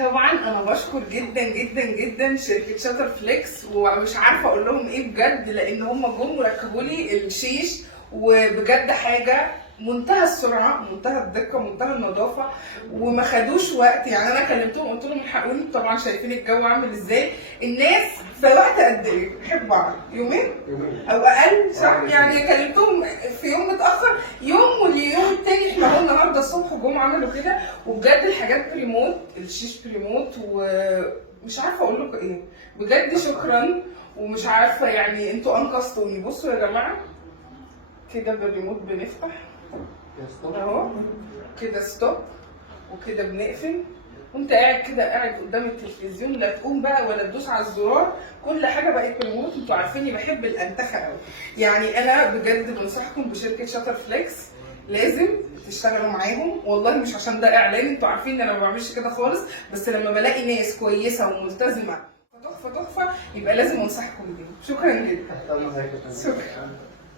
طبعا انا بشكر جدا جدا جدا شركه شاتر فليكس، ومش عارفه اقول لهم ايه بجد، لان هم جم وركبوا لي الشيش، وبجد حاجه منتهى السرعه، منتهى الدقه، منتهى النظافه، وما خدوش وقت. يعني انا كلمتهم قلت لهم الحقوني، طبعا شايفين الجو عامل ازاي. الناس في وقت قد ايه؟ بحب اعرف يومين او اقل، صح؟ يعني كلمتهم في يوم متاخر، يوم واليوم التاني احنا هو النهارده الصبح جم عملوا كده. وبجد الحاجات بريموت، الشيش بريموت، ومش عارفه اقول لكم ايه. بجد شكرا، ومش عارفه يعني انتوا انقذتوني. بصوا يا جماعه، كده بالريموت بنفتح اهو، كده ستوب، وكده بنقفل، وانت قاعد كده، قاعد قدام التلفزيون، لا تقوم بقى ولا تدوس على الزرار، كل حاجه بقت ريموت. انتوا عارفيني بحب الانتخه قوي. يعني انا بجد بنصحكم بشركه شاتر فليكس، لازم تشتغلوا معاهم. والله مش عشان ده اعلان، انتوا عارفين انا ما بعملش كده خالص، بس لما بلاقي ناس كويسه وملتزمه تحفه تحفه، يبقى لازم انصحكم بيهم. شكرا جدا. شكرا.